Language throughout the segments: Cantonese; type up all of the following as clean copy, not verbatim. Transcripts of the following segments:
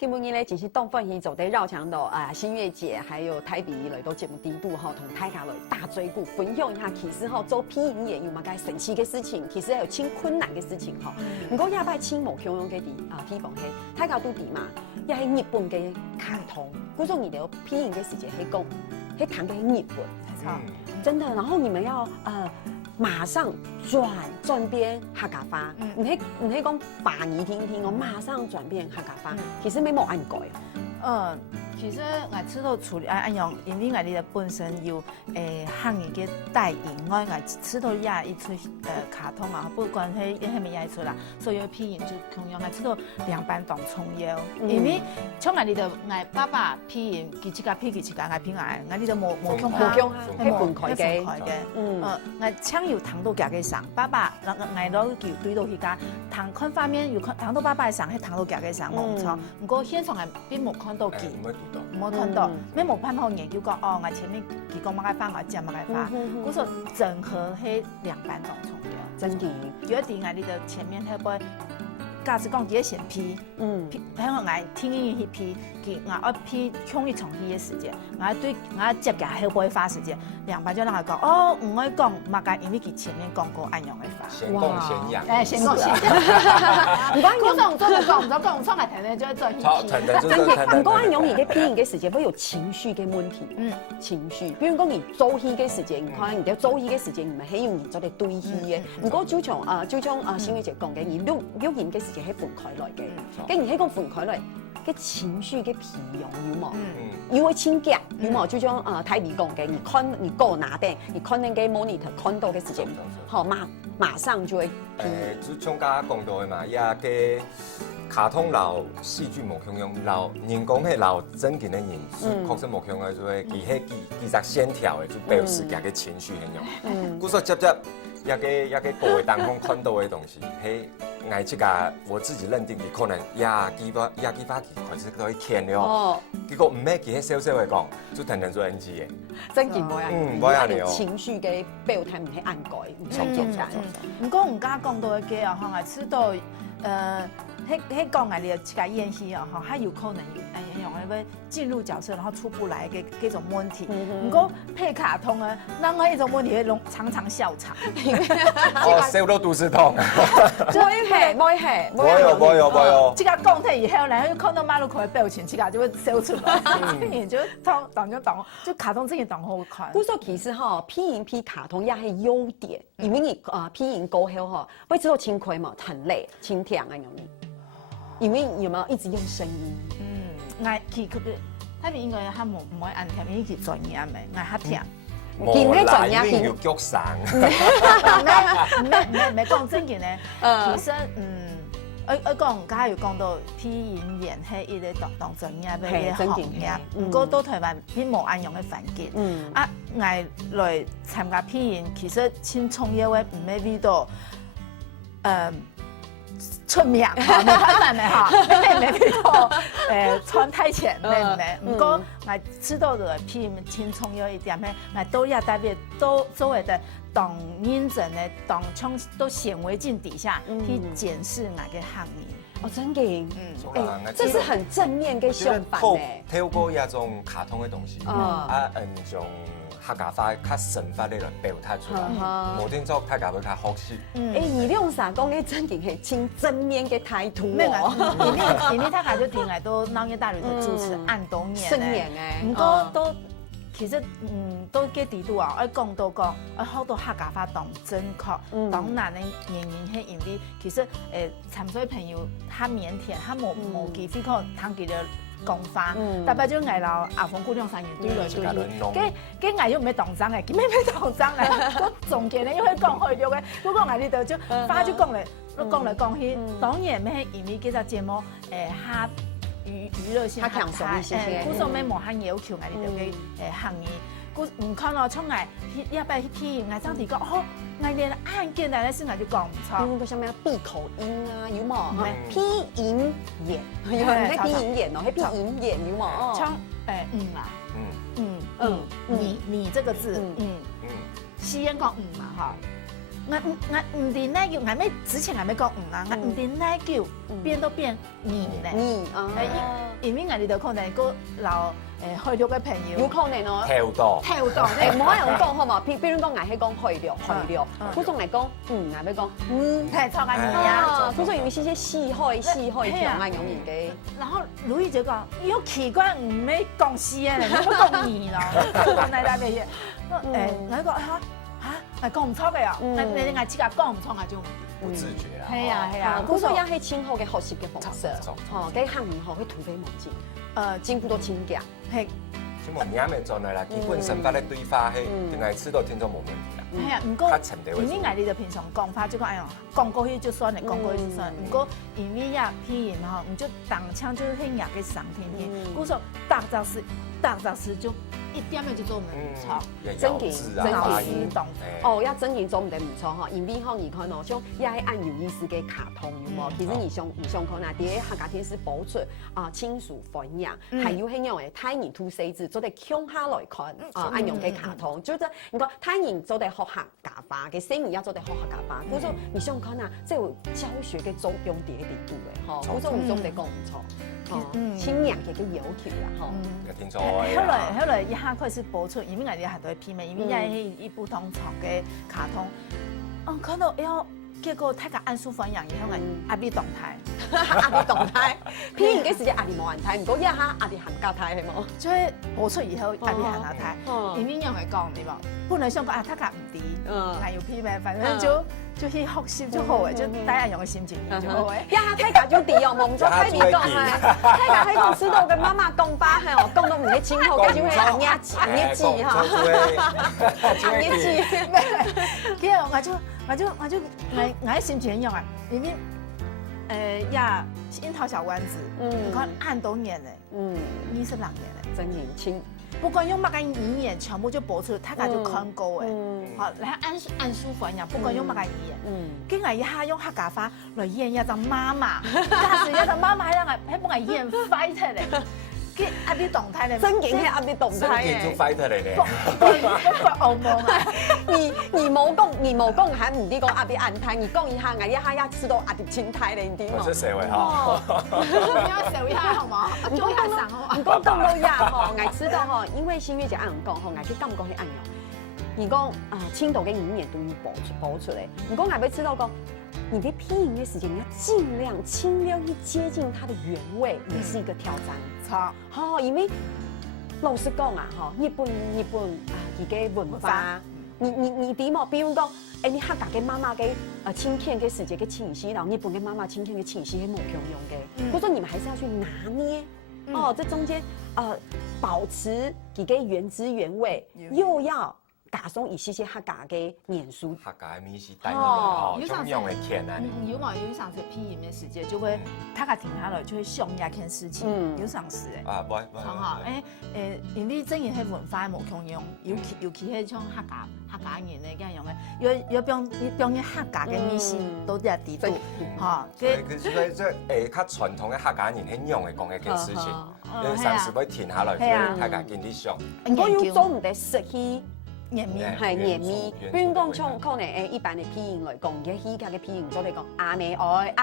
今日咧，就是当欢喜走在绕墙路啊，新月姐还有台比来到节目底部哈，同大家来大追股分享一下，其实哈做批营业有嘛该神奇的事情，其实还有轻困难的事情哈。不过亚拜轻某汹涌嘅地啊，批房嘿，大家都地嘛，也系日本嘅卡通，嗰种你的批营的时间系讲，系谈嘅日本，真的。然后你们要马上转变客家话，唔係講法語聽哦，馬上轉變客家話，其實沒冇按改。其實我知道處理按樣，因為我哋嘅本身有漢語嘅帶引，我知道也一出卡通啊，不管係係咪也出啦，所以批音就同樣，我知道兩班當重要，因為像我哋就我爸爸批音，佢自家批佢自家，我批我哋就冇強係分開嘅，我搶有糖到夾嘅上，爸爸我攞叫對到佢家糖看方面有糖到爸爸上，係糖到夾嘅上冇錯，不過現場係並冇看到佢。冇看到，咩冇辦法研究講哦，我前面佢講乜嘅花，我接乜嘅花，嗰時整合係兩班當重要，真嘅。有一點我哋就前面係不，假使講佢先批，喺我嗌聽音去批，佢我一批衝一重批嘅時間，我對我接嘅係不會花時間，兩班就讓佢講哦，唔可以講乜嘅，因為佢前面講過按樣嘅花。先講先贏。先講先贏。唔關嗰種做講唔到講出嚟睇咧，就係做批。真嘅，唔過按樣而家批音嘅時間會有情緒嘅問題。情緒，比如講你做戲嘅時間，可能你做戲嘅時間唔係喺用做嚟對戲嘅。唔過就像小月姐講嘅，而錄音嘅時間係分開來嘅。既然喺講分開來，嘅情緒嘅疲容有冇？因為情感有冇？就像台語講嘅，你過拿定，你看那個 monitor 看到嘅時間，好馬上就會。就像剛剛講到嘅嘛，也個卡通老戲劇無共用，老人工係老真正嘅人，確實無共用，就係佢係記實線條嘅，就表示佢嘅情緒很用。故說接一個各位當中看到嘅東西，係我這個我自己認定嘅可能也幾把佢開始可以牽了，結果唔係佢係少少嘅講，就等等做 NG 嘅。真件冇啊，冇啊你情緒嘅表態唔係按改，唔錯做曬。唔過唔加講到嘅嘅啊，我知道喺講我哋自己演戲啊，哈，有可能用會進入角色，然後出不來嘅這種問題。唔過配卡通啊，那我呢種問題會常常笑場。笑到肚子痛。冇有。這個講咗以後呢，看到馬路口嘅表情，這個就會笑出來。就就卡通真係當好看。故說其實哈，批音批卡通也係優點，因為你批音過後哈，會知道輕虧嘛，很累，輕聽啊咁樣。因為有沒有一直用聲音？佢他們應該佢唔會按聽，因為佢專業咪，佢聽。冇啦，因為要腳生。唔係講真嘅咧，其實我講而家要講到批音員係一個當專業嘅行業，唔過到台灣並冇按樣嘅環境。我來參加批音，其實先創業嘅唔係為到出名嚇，冇可能嘅嚇，你呢個賺太錢，你唔係。唔過我知道嘅批音先重要一點咧，我都要特別都作為的當認真嘅當從都顯微鏡底下去檢視我嘅行業。哦，真嘅，這是很正面嘅想法咧。透過一種卡通嘅東西，種客家話較神法嚟表達出來，無定做客家話較學習。你用啥講嘅真嘅係真正面嘅態度因為他家就點嚟都農業大旅嘅主持按多年咧，唔過都其實都幾地度啊！我講到講，我好多客家話當正確，當然嘅原因係因為其實參賽朋友他靦腆，他冇機會可聽佢嘅講法，特別就嗌到阿鳳姑娘三年對來對去，佢嗌又唔係當真嘅，佢咩當真嘅，嗰總結咧又可以講去咗嘅，嗰個嗌呢度就花就講嚟去，當然咩因為幾隻節目下。娛樂性較強，古時咩無限要求我哋就嘅行業，古唔看咯，從嚟一擺批音，我真係講哦，我連按鍵嚟咧先我就講唔錯。嗰個什麼閉口音啊，有冇？批音眼，有冇？係批音眼哦，係批音眼有冇？像你這個字，西人講嘛哈。我唔伫奶舅，我之前还没讲啊，我唔伫奶舅，变都变你咧。你因为我哋就可能個老去到嘅朋友，有可能哦。跳到，唔可以咁講好嘛？比如講，我係講去了，古種嚟講，我係講係錯緊呀。古種因為是些死開條眼容易嘅。然後如意就講，有奇怪唔咩講死嘅，你唔講你咯，講奶奶嘅嘢。我講係講唔錯嘅啊，你係自己講唔錯啊就。不自覺啊。係啊係啊，古種也係清好嘅學習嘅方式，嚇，嘅行業學去突飛猛進，進步到真強。係。咁我啱咪做嚟啦，基本神法咧對話係定係吃到聽眾冇問題啦。係啊，唔過因為我哋就平常講法就講哎呀，講過去就算了，講過去就算了。唔過因為呀批人吼，唔就當槍就去壓嘅上天天，古說大雜事就。一點樣就做唔錯，真嘅懂哦，要真嘅做唔得唔錯哈。因為可以看到像也係按有意思嘅卡通，有冇？其實你想看啊，啲客家電視播出啊，親屬分享，還有迄樣嘅太人吐細子，做得向下來看啊，按樣嘅卡通，就是你講太人做得學客家話嘅聲音，也做得學客家話。嗰種你想看啊，即係教學嘅作用啲地度嘅，嗬，嗰種唔種得講唔錯。青年嘅要求啦，吼。聽錯。後來一下開始播出，因為我哋係對片面，因為係一部同場嘅卡通，看到要結果睇個按書分享以後，阿弟動態，阿弟動態，片嘅時間阿弟冇人睇，唔過一下阿弟行教態係冇。所以播出以後，阿弟行下睇，片面用嚟講對冇？本來想講啊，睇個唔啲，係要片面，反正就去學習就好誒，就大家用嘅心情就好誒。一下睇家就啲哦，冇錯，睇你講係，睇家喺講知道嘅媽媽講法係哦，講到唔係清楚，跟住會硬嘢字嚇，硬嘢字。跟住我喺心情用啊，因為呀，櫻桃小丸子，你看按多年嘞，20年嘞，真年輕。不管用乜嘅語言，全部就播出，大家就看過誒。好，嚟按書分享，不管用乜嘅語言，跟住一下用客家話來演一個媽媽，但是一個媽媽喺幫我演 fight 咧。跟阿啲動態咧，真嘅係阿啲動態嘅。真嘅 fight 嚟嘅。發惡夢啊！你冇講係唔啲講阿啲暗態，你講一下，我一下也知道阿啲青態咧，你啲嘛？我社會哈。你社會下好冇？唔講講到，唔講講到呀吼，我知道吼，因為新月姐按講吼，我去感覺係按樣。你講青島嘅語言都要播出嚟，唔講我要知道講。你的拼音的時間，你要盡量盡量去接近它的原味，也是一個挑戰。錯，好，因為老實講啊，哈，日本自己文化，你點麼？比如講，你客家嘅媽媽嘅親眷嘅時節嘅情緒，然後日本嘅媽媽親眷嘅情緒係冇共用嘅。或者你們還是要去拿捏，這中間保持自己原汁原味，又要。加上一些客家嘅元素，客家嘅美食帶入去，中用嘅片啊。有上次批音嘅時節，就會大家停下來，就會想一件事情，有上時誒。啊，唔，好因為真係文化冇共用，尤其係像客家人咧咁樣嘅，要表現客家嘅美食都喺地度，嚇。所以即較傳統嘅客家人係用嚟講一件事情，你上時會停下來，大家見啲相。我要做唔得食起。黏咪係黏咪，比如講像可能一般嘅批音來講，嘅客家嘅批音做嚟講阿妹愛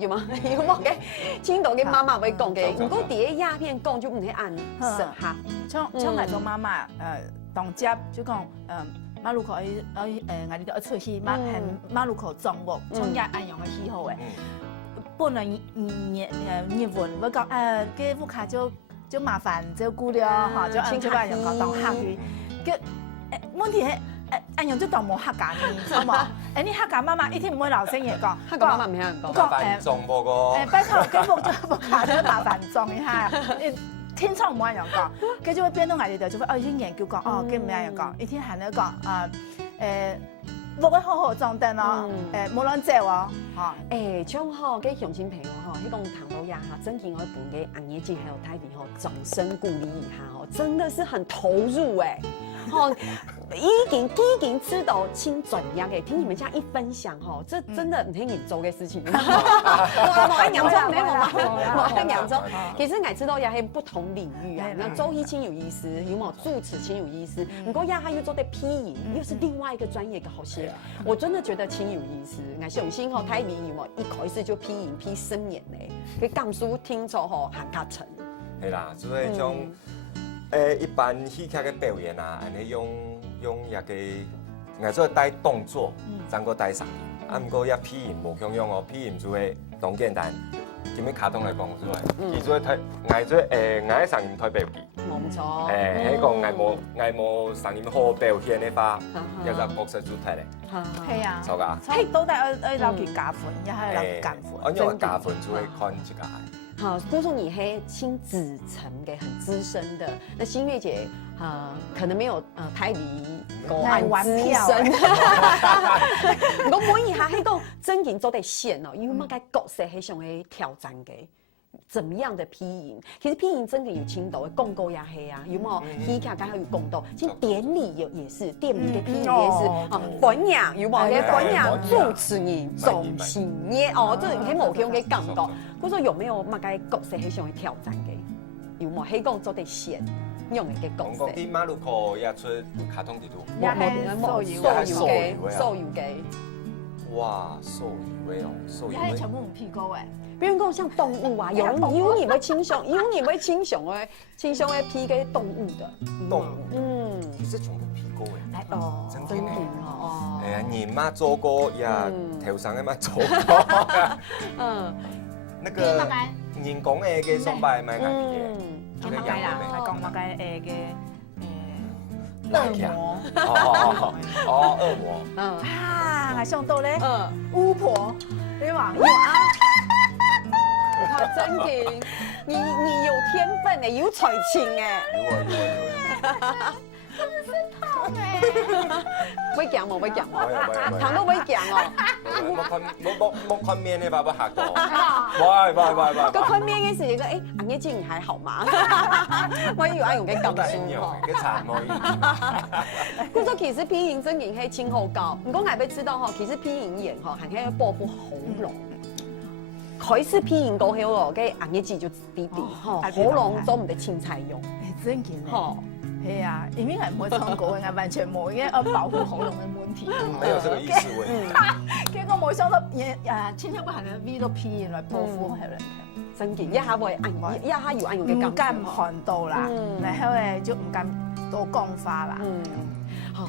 要嘛要麼嘅青島嘅媽媽會講嘅，如果啲鴉片講就唔係按食客。像嚟個媽媽當接就講馬路口我哋都出去馬路口種喎，像也按樣嘅喜好嘅。本來日文會講嘅屋卡就麻煩就顧了嚇，就按就話樣講當客去嘅。問題係按樣就當冇客家呢，好冇？你客家媽媽一天唔會留聲嘢講，客家媽媽唔係人講。講種嗰個。拜託，跟住就不卡咗麻煩種一下，天窗唔冇人講，跟住會變到我哋就會已研究講，跟唔係人講，一天係咧講木嘅好好種定咯，冇亂借喎，像吼嘅鄉親朋友吼，迄講談到呀哈，真見我本嘅紅葉姐還有太平吼，掌聲鼓勵一下吼，真的是很投入吼，已经知道亲专业的，听你们这样一分享哈，这真的唔听你做嘅事情。我爱洋葱，没有嘛？我爱洋葱。其实我知道也係不同領域啊，那周醫親有意思，有冇主持親有意思？不過也還要做啲批影，又是另外一個專業嘅好些。我真的覺得親有意思。我相信吼台語有冇一開始就批影批深演咧，佢講書聽咗吼行較沉。係啦，所以種一般戲劇嘅表演啊，安尼用一個，我做帶動作，整個帶聲音，啊，不過也批影無共樣哦，批影就係當簡單。今日卡通嚟講出嚟，其實睇我聲音睇表記，冇錯。喺個我冇聲音好表現嘅話，有隻角色主題咧。係啊，錯㗎。喺到底愛留佢加分，也係留佢減分。因為加分就會看這個。好，顧叔你係親子層嘅很資深的，那新月姐可能沒有台語個案資深。我問一下，喺個真人做得線哦，有乜嘅角色係想去挑戰嘅？怎麼樣的批影？其實批影真的有青島嘅廣告也係啊，有冇？戲劇梗係有廣告，其實典禮也是，典禮嘅批影也是啊，本陽有冇？嘅本陽主持人總是耶哦，這喺無向嘅感覺。佢說有沒有乜嘅角色係想去挑戰嘅？有冇？喺講做得線用嘅角色。講啲馬路口也出卡通地圖。手遊嘅。哇，手遊嘅哦，手遊。係全部唔批高誒。比如講像動物啊，有你會傾向，有你會傾向嘅批給動物的。動物，其實全部批過誒。哦，真嘅哦。係啊，人嘛做過也頭上嘅嘛做過。那個人工嘅上擺買硬嘅，咁乜嘅啦？係講乜嘅惡魔。惡魔。啊，係上到咧，巫婆，你話有啊？真嘅，你有天分誒，有才情誒。真係痛誒！會講冇？會講冇？糖都會講哦。冇看面嘅爸爸嚇到。喂。個看面嘅時個誒，阿爺姐你還好嗎？我以為用嘅咁舒服。嘅殘妹。佢說其實批影真嘅係清好高，唔過我要知道吼，其實批影演吼係喺保護喉嚨。開始批影過後哦，嘅紅葉子就滴滴，喉嚨都唔得青菜用。真嘅咧，係啊，因為係唔會唱歌嘅，完全冇，因為要保護喉嚨嘅問題。沒有這個意思喎。結果冇想到千秋不行嘅 V 都批影來保護喉嚨。真嘅，一下會按，一下有按用嘅感覺。唔敢看到啦，然後誒就唔敢多講話啦。好。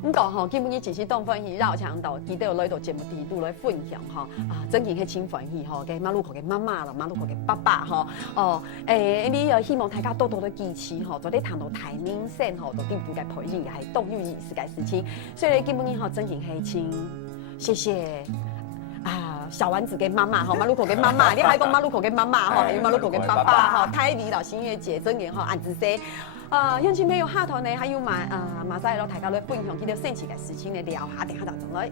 咁講吼，基本嘅其實當歡喜繞牆道，記得有來到節目地度來分享吼真嘅係真歡喜吼，嘅馬路口嘅媽媽啦，馬路口嘅爸爸吼，你希望大家多多的支持吼，做啲談到台面線吼，做啲唔嘅培育，也係都有意思嘅事情。所以基本嘅吼，真嘅係親，謝謝小丸子嘅媽媽吼，馬路口嘅媽媽，你還講馬路口嘅媽媽吼，還有馬路口嘅爸爸吼，台里老新月姐真嘅吼，安子姐。鄉親朋友下頭呢，還有馬仔咯，大家來分享幾條神奇嘅事情嚟聊下，等下就上來。